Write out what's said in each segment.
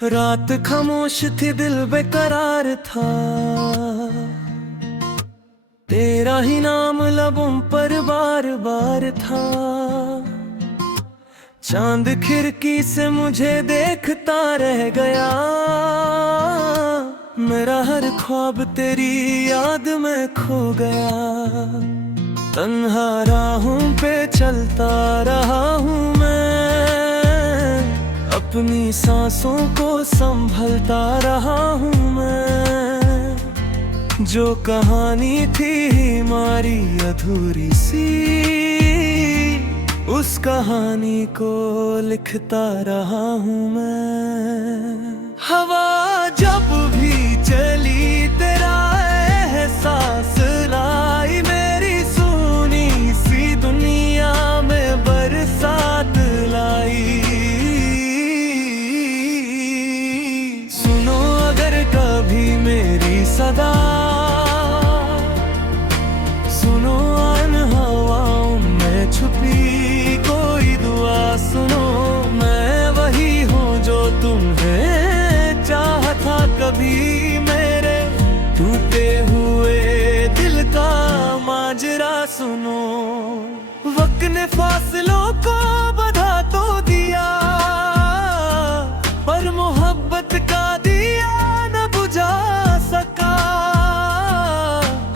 रात खामोश थी, दिल बेकरार था, तेरा ही नाम लबों पर बार बार था। चांद खिड़की से मुझे देखता रह गया, मेरा हर ख्वाब तेरी याद में खो गया। तन्हा राहों पे चलता रहा हूँ मैं, अपनी सांसों को संभलता रहा हूँ मैं। जो कहानी थी हमारी अधूरी सी, उस कहानी को लिखता रहा हूँ मैं। हवा जब भी चली तेरा एहसास लाई, मेरी सुनी सी दुनिया में बरसात लाई। सुनो अगर कभी मेरी सदा, सुनो इन हवाओं में छुपी कोई दुआ, सुनो मैं वही हूँ जो तुम्हें चाहता कभी। मेरे टूटे हुए दिल का माजरा सुनो, वक्त ने फासलों को बढ़ा तो दिया, पर मोहब्बत का दिया न बुझा सका।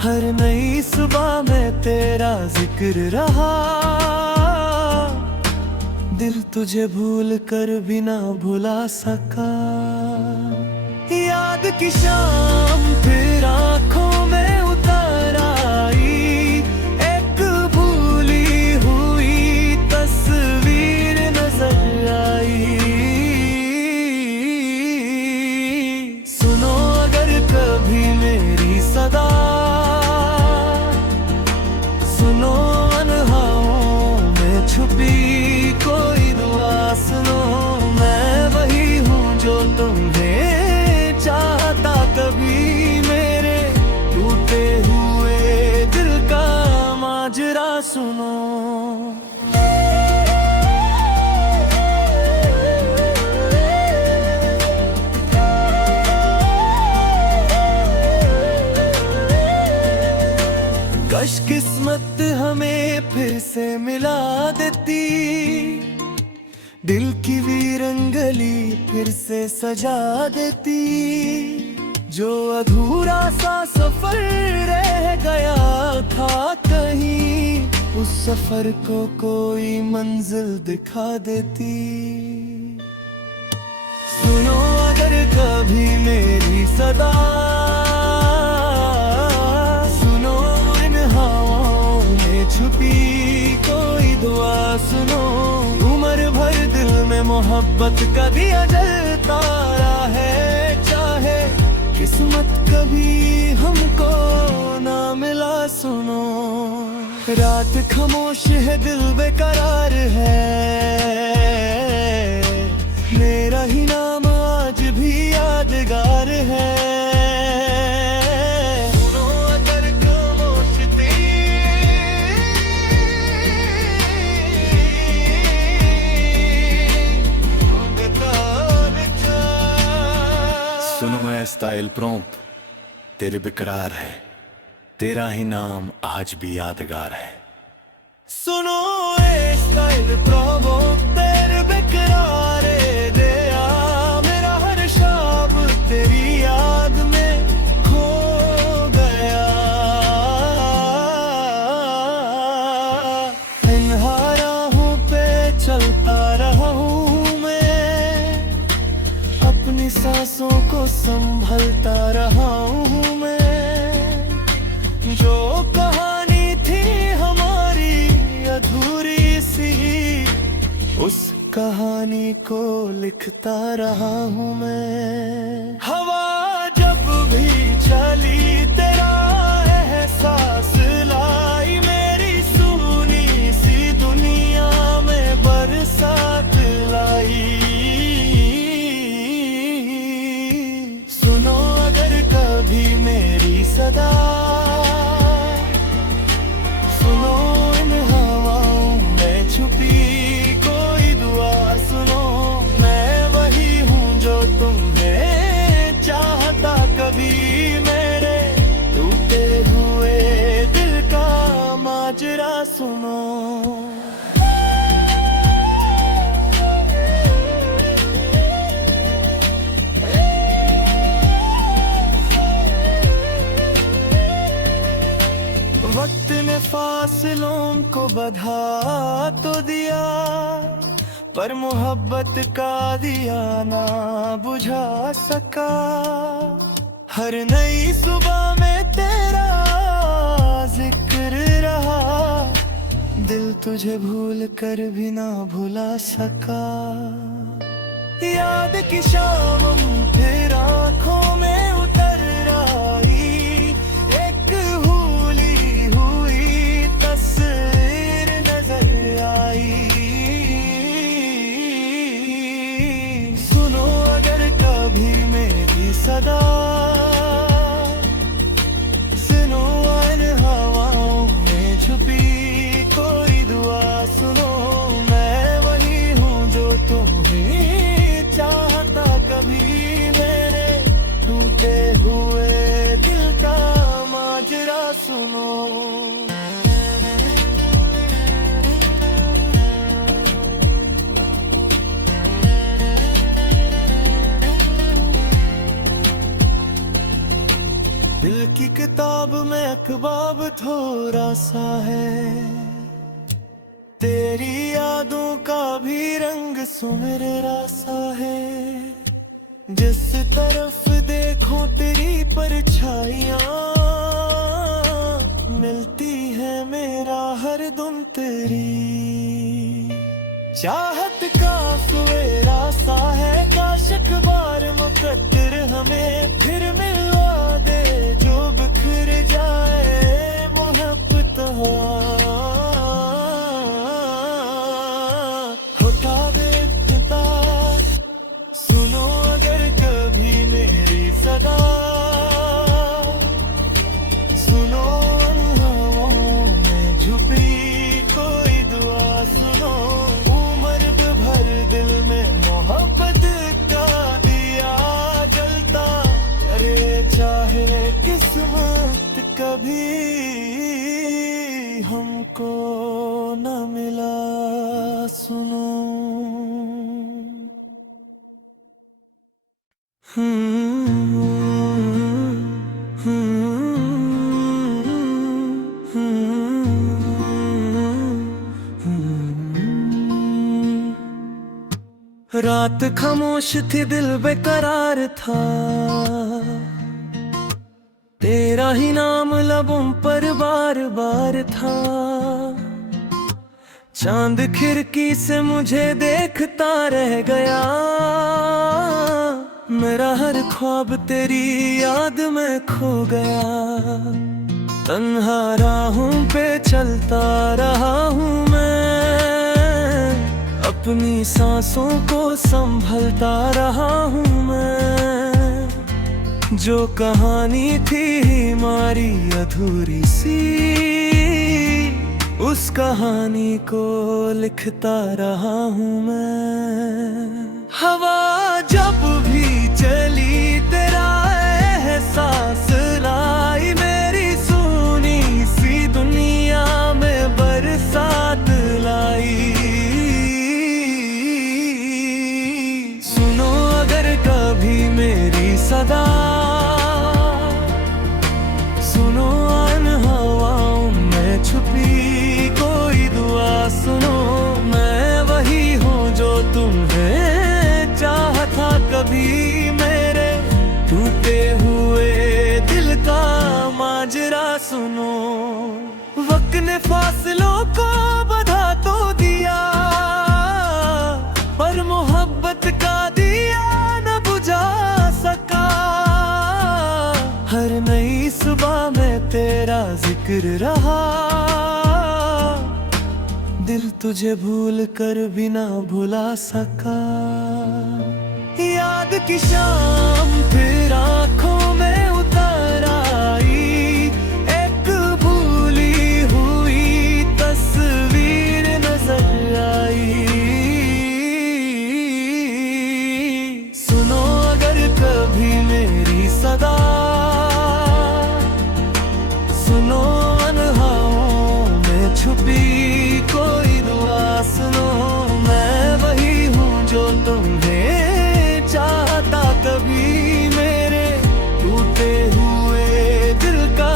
हर नई सुबह में तेरा जिक्र रहा, दिल तुझे भूल कर भी ना भुला सका। याद की शाम फिर आँखों में उतर आई, एक भूली हुई तस्वीर नजर आई। सुनो अगर कभी मेरी सदा, सुनो अनहाओं में छुपी कोई दुआ, सुनो मैं वही हूँ जो तुम्हें चाहता कभी। मेरे टूटे हुए दिल का माजरा सुनो। कश किस्मत हमें फिर से मिला देती, दिल की वीरंगली फिर से सजा देती। जो अधूरा सा सफर रह गया था कहीं, उस सफर को कोई मंजिल दिखा देती। सुनो अगर कभी मेरी सदा, सुनो इन हवाओं में छुपी कोई दुआ, सुनो उम्र भर दिल में मोहब्बत का दिया जलता है। चाहे किस्मत कभी हमको ना मिला, सुनो रात खामोश है, दिल बेकरार है, मेरा ही नाम आज भी यादगार है। सुनो मैं स्टाइल प्रॉम्प्ट तेरे बेकरार है, तेरा ही नाम आज भी यादगार है। सुनो ए स्टाइल प्रॉम्प्ट तेरे बेकरार है, दिया मेरा हर शाम तेरी याद में खो गया। इन राहों पे चलता रहा हूँ मैं, अपनी सांसों को संभलता रहा हूँ मैं। जो कहानी थी हमारी अधूरी सी, उस कहानी को लिखता रहा हूँ मैं। हवा जब भी चली तेरा एहसास लाई, मेरी सुनी सी दुनिया में बरसात लाई। सुनो अगर कभी फासलों को बढ़ा तो दिया, पर मोहब्बत का दिया ना बुझा सका। हर नई सुबह में तेरा जिक्र रहा, दिल तुझे भूल कर भी ना भुला सका। याद की शाम फिर आँखों में उतर आई, एक भूली हुई तस्वीर नजर आई। सुनो अगर कभी मेरी सदा, सुनो इन हवाओं में छुपी कोई दुआ। सुनो मैं वही हूँ जो तुम्हें चाहता, कभी मेरे टूटे हुए दिल का माजरा सुनो। दिल की किताब में अखबाब थोड़ा सा है, तेरी यादों का भी रंग सुनहरा सा है। जिस तरफ देखो तेरी परछाइयाँ मिलती है, मेरा हर दम तेरी चाहत का सवेरा सा है। काश एक बार मुकद्दर हमें फिर मिलवा दे, जो बिखर जाए मोहब्बत होता बेखता। सुनो अगर कभी मेरी सदा, सुनो हवाओं में छुपी कोई दुआ। सुनो उम्र भर दिल में मोहब्बत का दिया जलता, अरे चाहे किस्मत कभी हमको न मिला। सुनो रात खामोश थी, दिल बेकरार था, तेरा ही नाम लबों पर बार बार था। चांद खिड़की से मुझे देखता रह गया, मेरा हर ख्वाब तेरी याद में खो गया। तन्हा राहों पे चलता रहा हूँ मैं, अपनी सांसों को संभलता रहा हूँ मैं। जो कहानी थी हमारी अधूरी सी, उस कहानी को लिखता रहा हूँ मैं। हवा जब भी चली तेरा एहसास लाई, मेरी सुनी सी दुनिया में बरसात लाई। सुनो अगर कभी मेरी सदा, सुनो इन हवाओं में छुपी कोई दुआ। सुनो मैं वही हूँ जो तुम्हें चाहता, कभी मेरे टूटे हुए दिल का माजरा सुनो। वक्त ने फासलों को बढ़ा तो दिया, पर मोहब्बत का दिया न बुझा सका। हर नई सुबह में तेरा जिक्र रहा, दिल तुझे भूल कर भी ना भुला सका। याद की शाम फिर आँखों में उतर आई, एक भूली हुई तस्वीर नजर आई। सुनो अगर कभी मेरी सदा, सुनो इन हवाओं में छुपी कोई दुआ। सुनो मैं वही हूँ जो तुम्हें चाहता, कभी मेरे टूटे हुए दिल का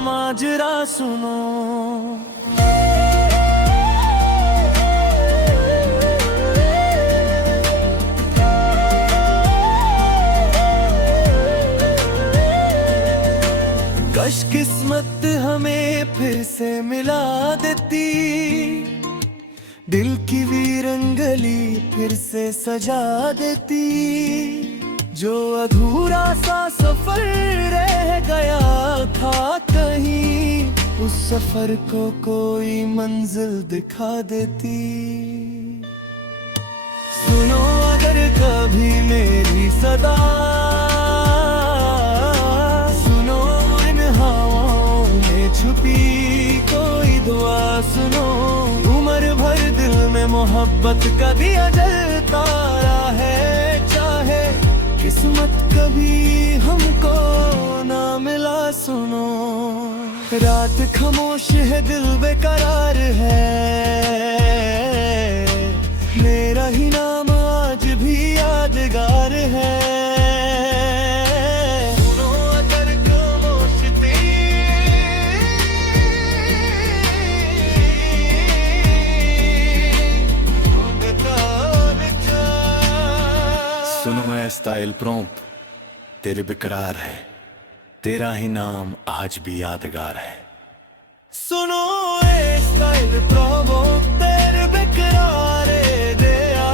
माजरा सुनो। कश किस्मत हमें फिर से मिला देती, दिल की वीरंगली फिर से सजा देती। जो अधूरा सा सफर रह गया था कहीं, उस सफर को कोई मंजिल दिखा देती। सुनो अगर कभी मेरी सदा, सुनो इन हवाओं में छुपी कोई दुआ, सुनो उम्र भर दिल में मोहब्बत का दिया जलता है। चाहे किस्मत कभी हमको ना मिला, सुनो रात खामोश है दिल बेकरार है, मेरा ही नाम आज भी यादगार है। सुनो अगर खामोश थी, सुनो मैं स्टाइल प्रॉम्प्ट तेरे बेकरार है, तेरा ही नाम आज भी यादगार है। सुनो ए स्टाइल प्रॉम्प्ट तेरे बेकरार है, दिया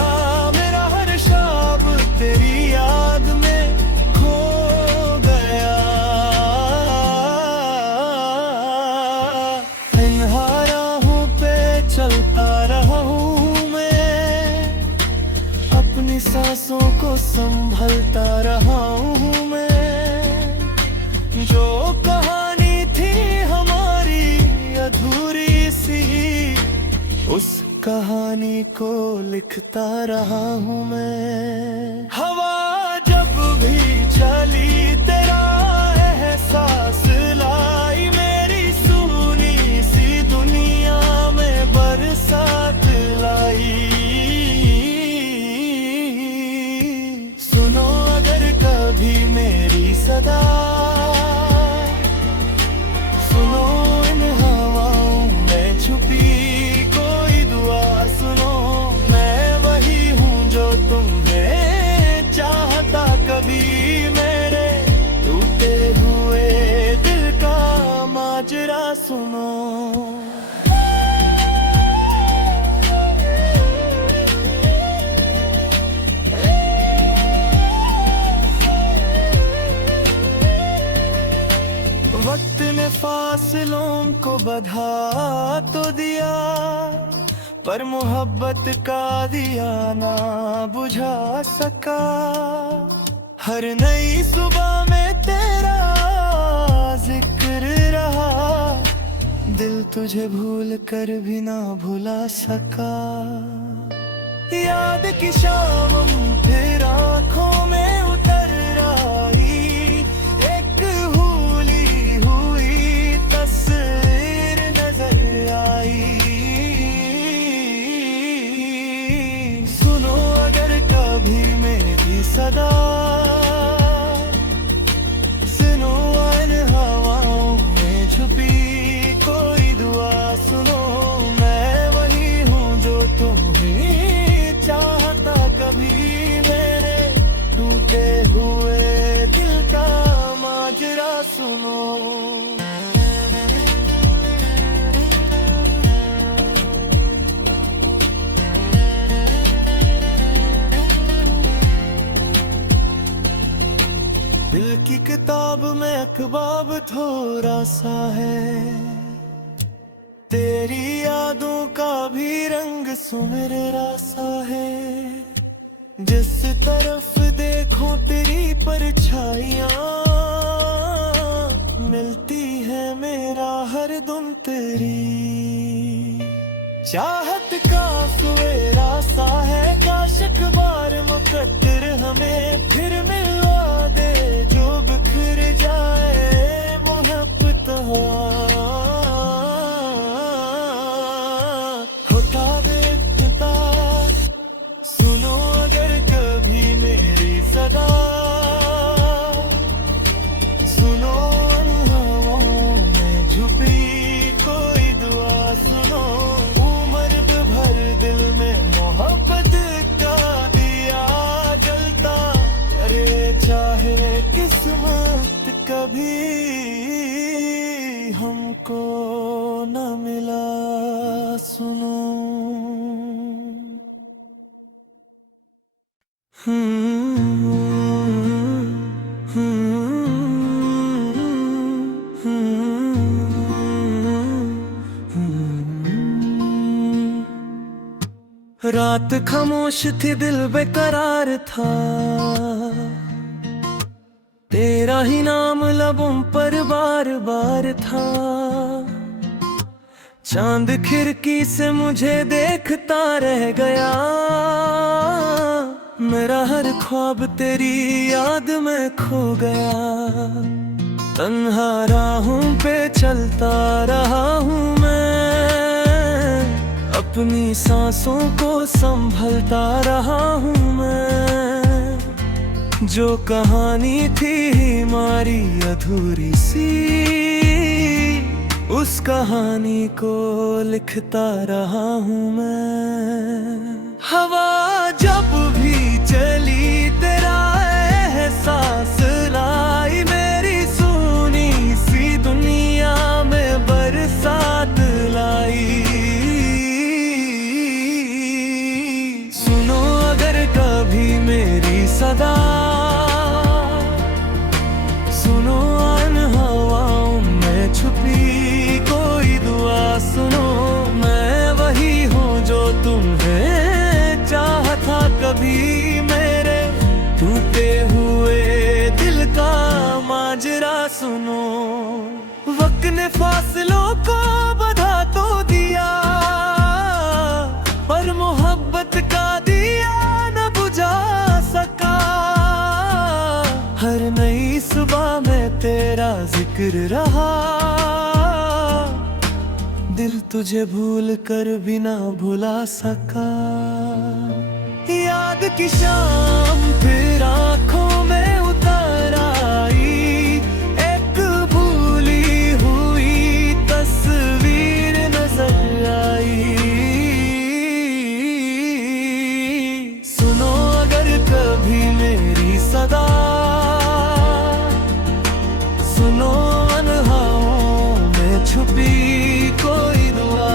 मेरा हर शाम तेरी याद में खो गया। इन राहों पे चलता रहा हूँ मैं, अपनी सांसों को संभलता रहा हूँ मैं। जो कहानी थी हमारी अधूरी सी, उस कहानी को लिखता रहा हूँ मैं। हवा जब भी चली तेरा एहसास लाई, मेरी सुनी सी दुनिया में बरसात लाई। सुनो अगर कभी मेरी सदा, सुनो इन हवाओं में छुपी कोई दुआ, सुनो मैं वही हूँ जो तुम्हें चाहता कभी, मेरे टूटे हुए दिल का माजरा सुनो। वक्त ने फासलों को बढ़ा तो दिया, पर मोहब्बत का दिया ना बुझा सका। हर नई सुबह में तेरा जिक्र रहा, दिल तुझे भूल कर भी ना भुला सका। याद की शाम फिर आँखों में उतर आई, एक भूली हुई तस्वीर नजर आई। सुनो अगर कभी मेरी सदा, सुनो इन हवाओं में छुपी कोई दुआ, सुनो मैं वही हूँ जो तुम्हें चाहता कभी, मेरे टूटे हुए दिल का माजरा सुनो। दिल की किताब में अखबाब थोड़ा सा है, तेरी यादों का भी रंग सुनहरा सा है। जिस तरफ देखो तेरी परछाइयाँ, मिलती है मेरा हर दम तेरी। चाहत का सवेरा सा है, काश एक बार मुकद्दर हमें फिर मिलवा दे, जो बिखर जाए मोहब्बत होता देखता। सुनो अगर कभी मेरी सदा, सुनो इन हवाओं में छुपी कोई दुआ, सुनो उम्र भर दिल में मोहब्बत का दिया जलता। अरे हमको न मिला सुनो। रात खामोश थी, दिल बेकरार था, तेरा ही नाम लबों पर बार बार था। चांद खिड़की से मुझे देखता रह गया, मेरा हर ख्वाब तेरी याद में खो गया। तन्हा राहों पे चलता रहा हूँ मैं, अपनी सांसों को संभलता रहा हूँ मैं। जो कहानी थी हमारी अधूरी सी, उस कहानी को लिखता रहा हूँ मैं। हवा जब भी चली तेरा एहसास लाई, मेरी सुनी सी दुनिया में बरसात लाई। सुनो अगर कभी मेरी सदा, सुनो अन हवाओं में छुपी कोई दुआ, सुनो मैं वही हूँ जो तुम्हें चाहा था कभी। मेरे टूटे हुए दिल का माजरा सुनो। वक्त ने फासलों को बढ़ा तो दिया, पर मोहब्बत का दिया न बुझा सका। हर नई सुबह में तेरा जिक्र रहा, दिल तुझे भूल कर भी ना भुला सका। याद की शाम फिर आँखों में उतर आई, एक भूली हुई तस्वीर नजर आई। सुनो अगर कभी मेरी सदा, सुनो अनहाओं में छुपी कोई दुआ।